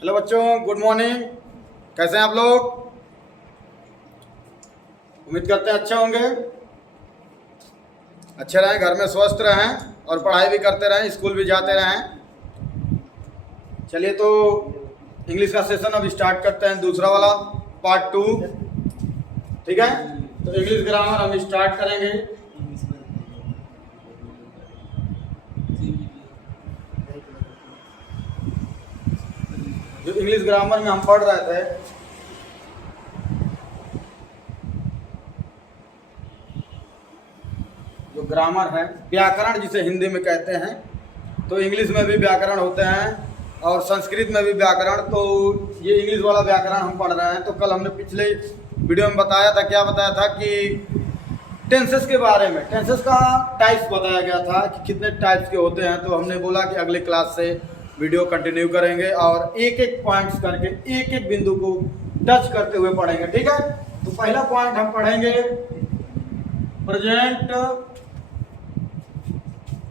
Hello बच्चों, good morning. कैसे हैं आप लोग? उम्मीद करते हैं अच्छे होंगे, अच्छे रहें, घर में स्वस्थ रहें और पढ़ाई भी करते रहें, स्कूल भी जाते रहें। चलिए तो इंग्लिश का सेशन अब स्टार्ट करते हैं, दूसरा वाला पार्ट 2। ठीक है, तो इंग्लिश ग्रामर हम स्टार्ट करेंगे। जो इंग्लिश ग्रामर में हम पढ़ रहे थे, जो ग्रामर है, व्याकरण जिसे हिंदी में कहते हैं, तो इंग्लिश में भी व्याकरण होते हैं और संस्कृत में भी व्याकरण। तो ये इंग्लिश वाला व्याकरण हम पढ़ रहे हैं। तो कल हमने पिछले वीडियो में बताया था, क्या बताया था कि टेंसेस के बारे में, टेंसेस का टाइप्स बताया गया था कि कितने टाइप्स के होते हैं। तो हमने बोला कि अगले क्लास से वीडियो कंटिन्यू करेंगे और एक एक पॉइंट्स करके एक एक बिंदु को टच करते हुए पढ़ेंगे। ठीक है, तो पहला पॉइंट हम पढ़ेंगे प्रेजेंट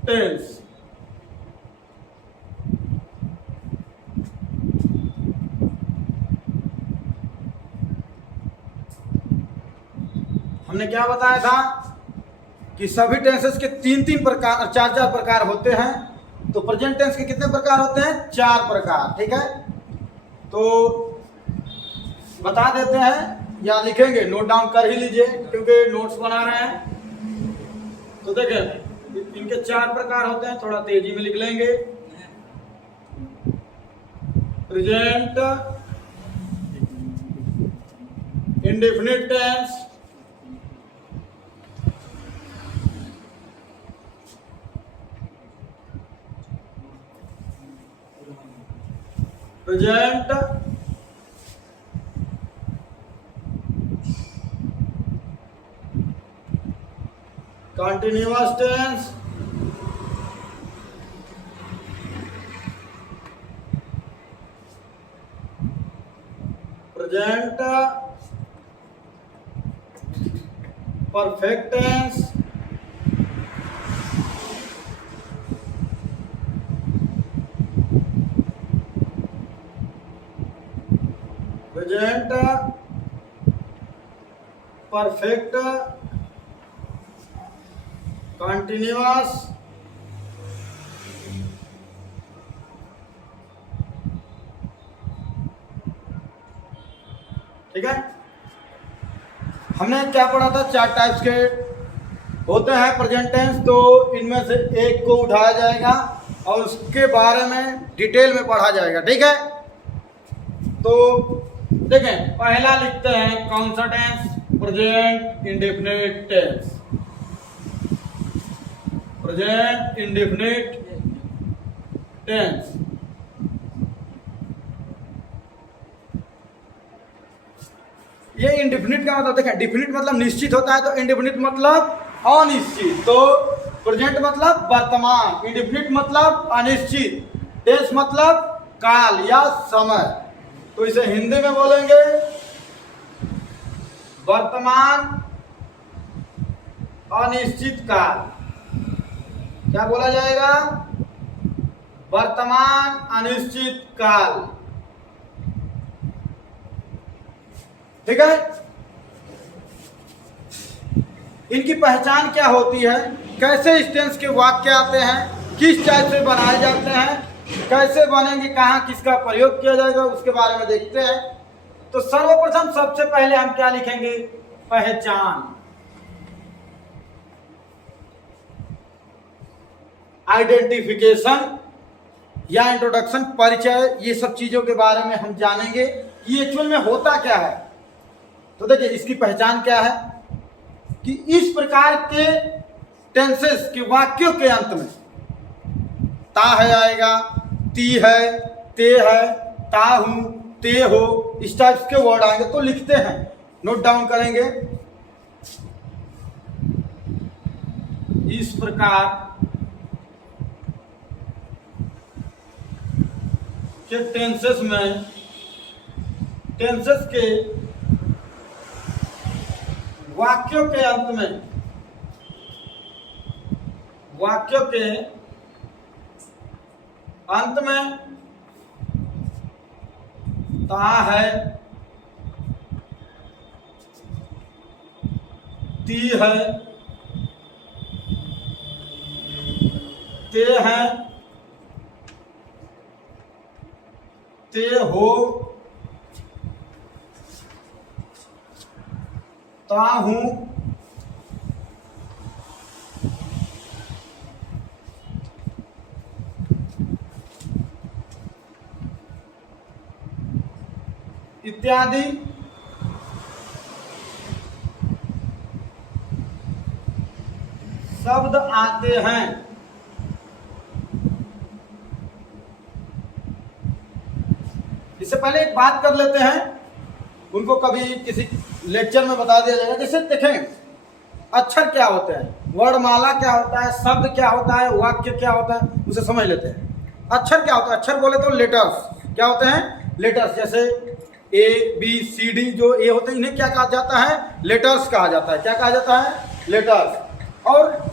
टेंस। हमने क्या बताया था कि सभी टेंसेस के तीन तीन प्रकार, चार चार प्रकार होते हैं। तो प्रेजेंट टेंस के कितने प्रकार होते हैं? 4 प्रकार। ठीक है, तो बता देते हैं या लिखेंगे, नोट डाउन कर ही लीजिए क्योंकि नोट्स बना रहे हैं। तो देखें, इनके 4 प्रकार होते हैं, थोड़ा तेजी में लिख लेंगे। Present indefinite tense, present continuous tense, present perfect tense, present perfect continuous, ठीक है। हमने क्या पढ़ा था? 4 टाइप्स के होते हैं प्रेजेंट टेंस। तो इनमें से एक को उठाया जाएगा और उसके बारे में डिटेल में पढ़ा जाएगा। ठीक है, तो देखें, पहला लिखते हैं कौन सा tense? Present indefinite tense. Present indefinite tense. ये इंडेफिनिट का मतलब देखें, डिफिनिट मतलब निश्चित होता है, तो इंडेफिनिट मतलब अनिश्चित। तो प्रेजेंट मतलब वर्तमान, इंडेफिनिट मतलब अनिश्चित, टेंस मतलब काल या समय। तो इसे हिंदी में बोलेंगे वर्तमान अनिश्चित काल। क्या बोला जाएगा? वर्तमान अनिश्चित काल। ठीक है, इनकी पहचान क्या होती है, कैसे इस टेंस के वाक्य आते हैं, किस टाइप से बनाए जाते हैं, कैसे बनेंगे, कहाँ किसका प्रयोग किया जाएगा, उसके बारे में देखते हैं। तो सर्वप्रथम सबसे पहले हम क्या लिखेंगे? पहचान, आइडेंटिफिकेशन या इंट्रोडक्शन, परिचय, ये सब चीजों के बारे में हम जानेंगे कि एक्चुअल में होता क्या है। तो देखिए, इसकी पहचान क्या है कि इस प्रकार के टेंसेस के वाक्यों के अंत में ता है आएगा, ती है, ते है, ता हूं, ते हो, इस टाइप के वर्ड आएंगे। तो लिखते हैं, नोट डाउन करेंगे। इस प्रकार के टेंसेस में, टेंसेस के वाक्यों के अंत में, वाक्यों के अंत में ता है, ती है, ते हैं, ते हो, ता हूं, इत्यादि शब्द आते हैं। इससे पहले एक बात कर लेते हैं, उनको कभी किसी लेक्चर में बता दिया जाएगा। जैसे देखें, अक्षर क्या होते हैं, वर्णमाला क्या होता है, शब्द क्या होता है, वाक्य क्या होता है, उसे समझ लेते हैं। अक्षर क्या होता है? अक्षर बोले तो लेटर्स क्या होते हैं? लेटर्स। जैसे ए बी सी डी जो ए होते हैं, इन्हें क्या कहा जाता है? लेटर्स कहा जाता है। क्या कहा जाता है? लेटर्स। और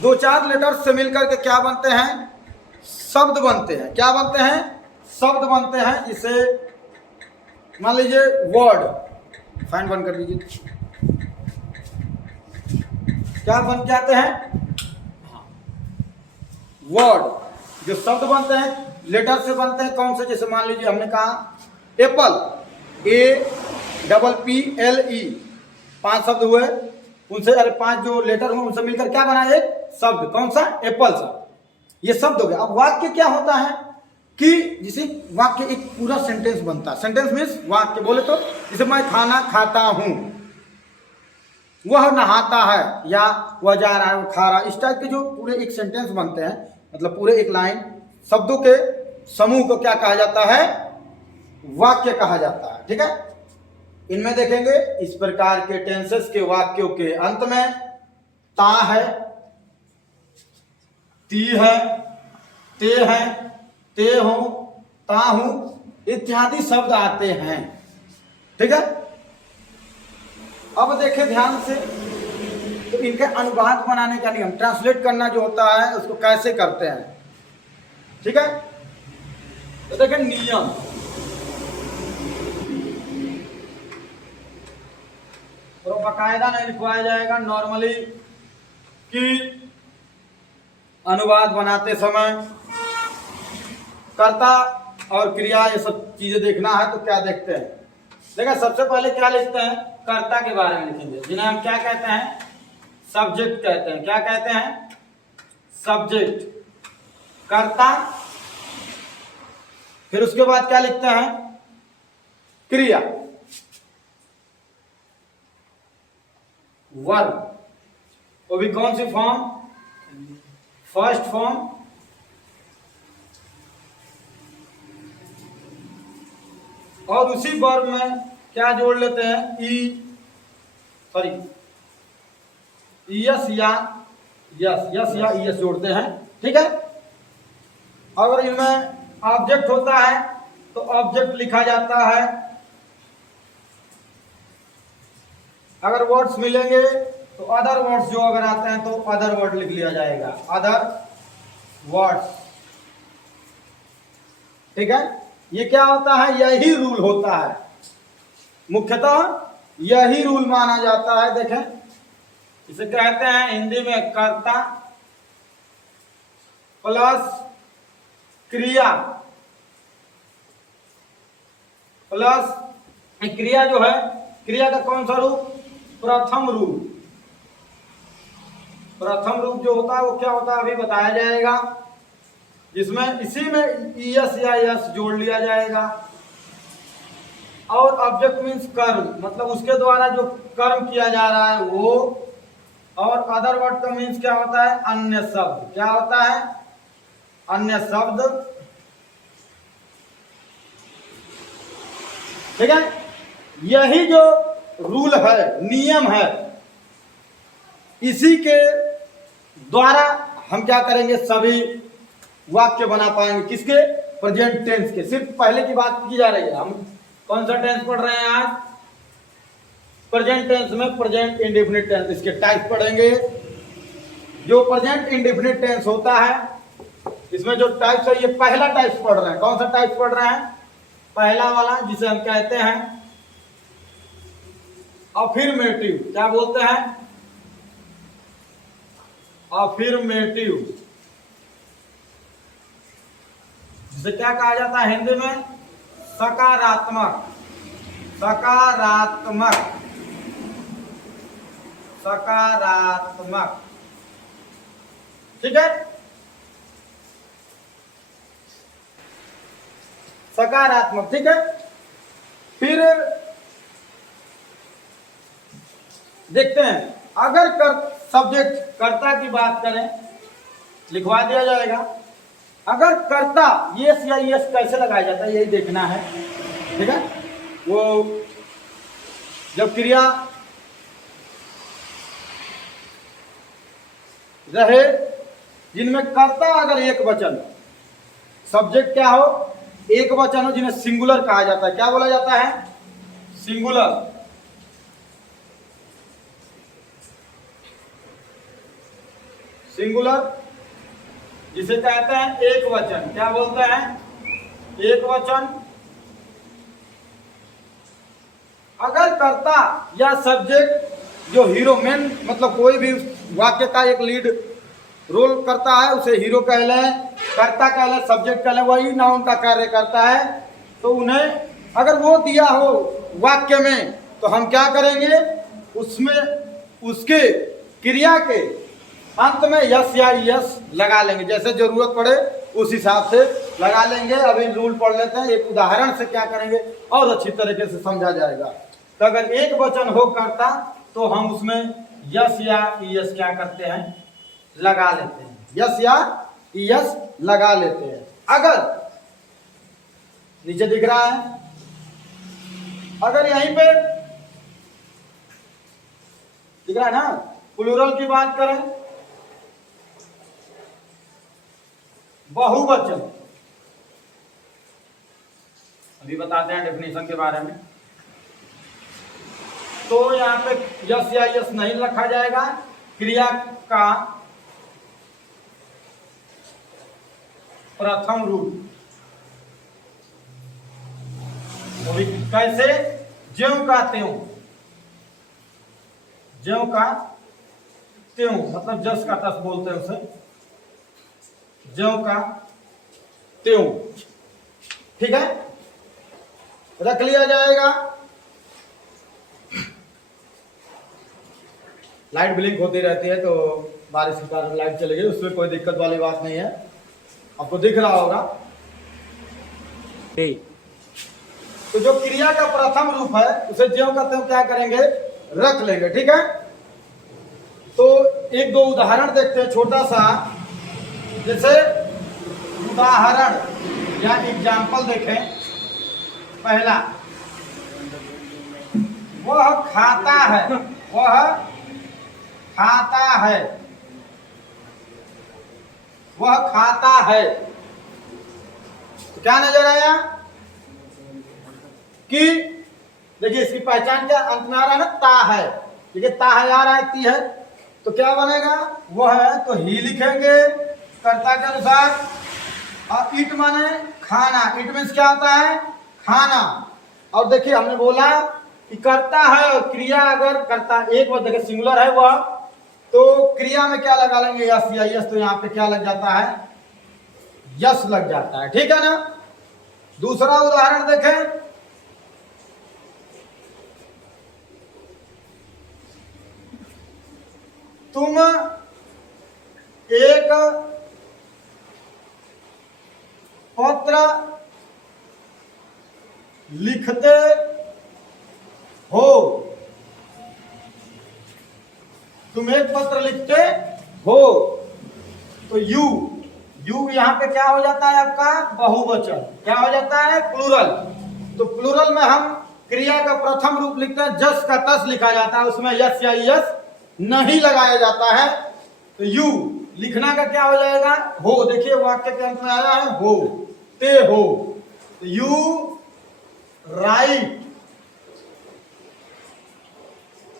दो चार लेटर्स से मिलकर के क्या बनते हैं? शब्द बनते हैं। क्या बनते हैं? शब्द बनते हैं। इसे मान लीजिए वर्ड, फाइन बंद कर लीजिए। क्या बन जाते हैं? वर्ड। जो शब्द बनते हैं लेटर से बनते हैं। कौन से? जैसे मान लीजिए हमने कहा एप्पल, APPLE, 5 शब्द हुए। उनसे अरे 5 जो लेटर हुए उनसे मिलकर क्या बना? एक शब्द। कौन सा? एप्पल शब्द। ये शब्द हो गया। अब वाक्य क्या होता है कि जिसे वाक्य एक पूरा सेंटेंस बनता है। सेंटेंस मीन्स वाक्य। बोले तो जैसे मैं खाना खाता हूं, वह नहाता है, या वह जा रहा है, वो खा रहा है। इस टाइप के जो पूरे एक सेंटेंस बनते हैं, मतलब पूरे एक लाइन, शब्दों के समूह को क्या कहा जाता है? वाक्य कहा जाता है। ठीक है। इनमें देखेंगे इस प्रकार के टेंसेस के वाक्यों के अंत में ता है, ती है, ते हैं, ते हो, ता हूं इत्यादि शब्द आते हैं। ठीक है। अब देखें ध्यान से, तो इनके अनुवाद बनाने का नियम, ट्रांसलेट करना जो होता है उसको कैसे करते हैं। ठीक है। तो देखें नियम, तो बाकायदा नहीं लिखवाया जाएगा नॉर्मली कि अनुवाद बनाते समय कर्ता और क्रिया ये सब चीजें देखना है। तो क्या देखते हैं? देखिए सबसे पहले क्या लिखते हैं? कर्ता के बारे में लिखेंगे, जिन्हें हम क्या कहते हैं? सब्जेक्ट कहते हैं। क्या कहते हैं? सब्जेक्ट, कर्ता। फिर उसके बाद क्या लिखते हैं? क्रिया, वर्ब। वो भी कौन सी फॉर्म? First form. और उसी वर्ब में क्या जोड़ लेते हैं? यस या यस जोड़ते हैं। ठीक है। अगर इनमें ऑब्जेक्ट होता है तो ऑब्जेक्ट लिखा जाता है। अगर वर्ड्स मिलेंगे तो अदर वर्ड्स जो अगर आते हैं तो अदर वर्ड लिख लिया जाएगा, अदर वर्ड्स। ठीक है। ये क्या होता है? यही रूल होता है, मुख्यतः यही रूल माना जाता है। देखें, इसे कहते हैं हिंदी में कर्ता प्लस क्रिया प्लस क्रिया जो है, क्रिया का कौन सा रूप? प्रथम रूप। प्रथम रूप जो होता है वो क्या होता है अभी बताया जाएगा, जिसमें इसी में यस या यस जोड़ लिया जाएगा। और ऑब्जेक्ट मीन्स कर्म, मतलब उसके द्वारा जो कर्म किया जा रहा है वो। और अदर वर्ड का मीन्स क्या होता है? अन्य शब्द। क्या होता है? अन्य शब्द। ठीक है। यही जो रूल है, नियम है, इसी के द्वारा हम क्या करेंगे? सभी वाक्य बना पाएंगे। किसके? प्रेजेंट टेंस के। सिर्फ पहले की बात की जा रही है। हम कौन सा टेंस पढ़ रहे हैं आज? प्रेजेंट टेंस में प्रेजेंट इंडेफिनिट टेंस, इसके टाइप पढ़ेंगे। जो प्रेजेंट इंडेफिनिट टेंस होता है, इसमें जो टाइप्स है, ये पहला टाइप्स पढ़ रहे हैं। कौन सा टाइप्स पढ़ रहे हैं? पहला वाला जिसे हम कहते हैं अफर्मेटिव, क्या बोलते हैं? अफर्मेटिव, जिसे क्या कहा जाता है हिंदी में? सकारात्मक। सकारात्मक, सकारात्मक, ठीक है। सकारात्मक, ठीक है। फिर देखते हैं, अगर सब्जेक्ट कर्ता की बात करें, लिखवा दिया जाएगा। अगर कर्ता यस या यस कैसे लगाया जाता है, यही देखना है, ठीक है। वो जब क्रिया रहे जिनमें कर्ता अगर एक वचन, सब्जेक्ट क्या हो, एक वचन हो, जिन्हें सिंगुलर कहा जाता है, क्या बोला जाता है? सिंगुलर। सिंगुलर जिसे कहते हैं एक वचन, क्या बोलते हैं? एक वचन। अगर कर्ता या सब्जेक्ट जो हीरो मेन, मतलब कोई भी वाक्य का एक लीड रोल करता है, उसे हीरो कह लें, कर्ता कह लें, सब्जेक्ट कह लें, वही नाउन का कार्य करता है, तो उन्हें अगर वो दिया हो वाक्य में, तो हम क्या करेंगे? उसमें उसके क्रिया के अंत में यस या यस लगा लेंगे, जैसे जरूरत पड़े उस हिसाब से लगा लेंगे। अभी रूल पढ़ लेते हैं, एक उदाहरण से क्या करेंगे और अच्छी तरीके से समझा जाएगा। तो अगर एक वचन हो कर्ता, तो हम उसमें यस या यस क्या करते हैं? लगा लेते हैं, यस या यस लगा लेते हैं। अगर नीचे दिख रहा है, अगर यहीं पे दिख रहा है ना, प्लूरल की बात करें, बहुवचन, अभी बताते हैं डेफिनेशन के बारे में। तो यहां पे यस या यस नहीं रखा जाएगा, क्रिया का प्रथम रूप। कैसे? ज्यों का त्यों, ज्यों का त्यों, मतलब जस का तस बोलते हैं उसे, ज्यों का त्यों, ठीक है, रख लिया जाएगा। लाइट ब्लिंक होती रहती है, तो बारिश के कारण लाइट चली गई, उसमें कोई दिक्कत वाली बात नहीं है, आपको दिख रहा होगा। तो जो क्रिया का प्रथम रूप है, उसे ज्यों का त्यों क्या करेंगे? रख लेंगे, ठीक है। तो एक दो उदाहरण देखते हैं, छोटा सा, जैसे उदाहरण या एग्जाम्पल देखें। पहला, वह खाता है, वह खाता है, वह खाता है। तो क्या नजर आया कि देखिए इसकी पहचान क्या? अंत में आ रहा है ना, ता है, देखिए ता है आ रहा है, ती है, तो क्या बनेगा? वह है, तो ही लिखेंगे कर्ता के अनुसार। और ईट माने खाना, ईट मीन्स क्या होता है? खाना। और देखिए हमने बोला कि कर्ता है और क्रिया, अगर कर्ता एक बार देखिए सिंगुलर है वह, तो क्रिया में क्या लगा लेंगे? यस या यस, तो यहाँ पे क्या लग जाता है? यस लग जाता है, ठीक है ना। दूसरा उदाहरण देखें, तुम एक पत्र लिखते हो, तुम एक पत्र लिखते हो, तो यू, यू यहां पे क्या हो जाता है? आपका बहुवचन, क्या हो जाता है? प्लूरल। तो प्लूरल में हम क्रिया का प्रथम रूप लिखते हैं, जस का तस लिखा जाता है, उसमें यस या यस नहीं लगाया जाता है। तो यू लिखना का क्या हो जाएगा? हो, देखिए वाक्य के अंत में आया है हो, ते हो, तो यू राइट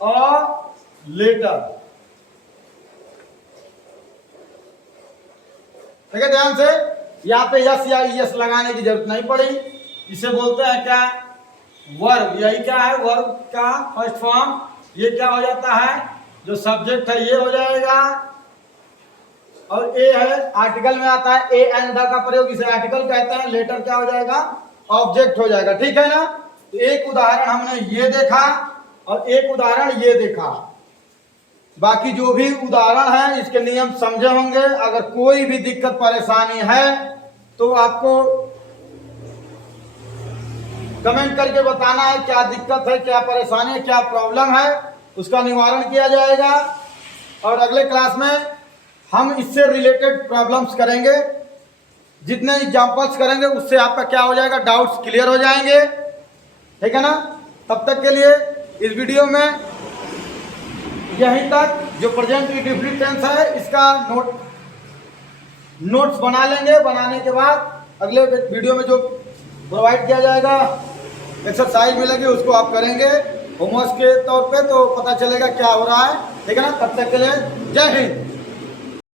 अ लेटर। ठीक है, ध्यान से, यहाँ पे यस या यस लगाने की जरूरत नहीं पड़ी, इसे बोलते हैं क्या, वर्ब। यही क्या है, वर्ब का फर्स्ट फॉर्म। ये क्या हो जाता है, जो सब्जेक्ट है ये हो जाएगा, और ए है आर्टिकल में आता है, ए एंड द का प्रयोग, इसे आर्टिकल कहते हैं। लेटर क्या हो जाएगा, ऑब्जेक्ट हो जाएगा। ठीक है ना। तो एक उदाहरण हमने ये देखा और एक उदाहरण ये देखा। बाकी जो भी उदाहरण है इसके नियम समझे होंगे। अगर कोई भी दिक्कत परेशानी है तो आपको कमेंट करके बताना है क्या दिक्कत है, क्या परेशानी है, क्या प्रॉब्लम है, उसका निवारण किया जाएगा। और अगले क्लास में हम इससे रिलेटेड प्रॉब्लम्स करेंगे। जितने एग्जांपल्स करेंगे उससे आपका क्या हो जाएगा, डाउट्स क्लियर हो जाएंगे। ठीक है ना। तब तक के लिए इस वीडियो में यहीं तक। जो प्रेजेंट इंडेफिनिट टेंस है इसका नोट्स बना लेंगे। बनाने के बाद अगले वीडियो में जो प्रोवाइड किया जाएगा, एक्सरसाइज मिलेगी, उसको आप करेंगे होमवर्क के तौर पे, तो पता चलेगा क्या हो रहा है। ठीक है ना। तब तक के लिए जय हिंद।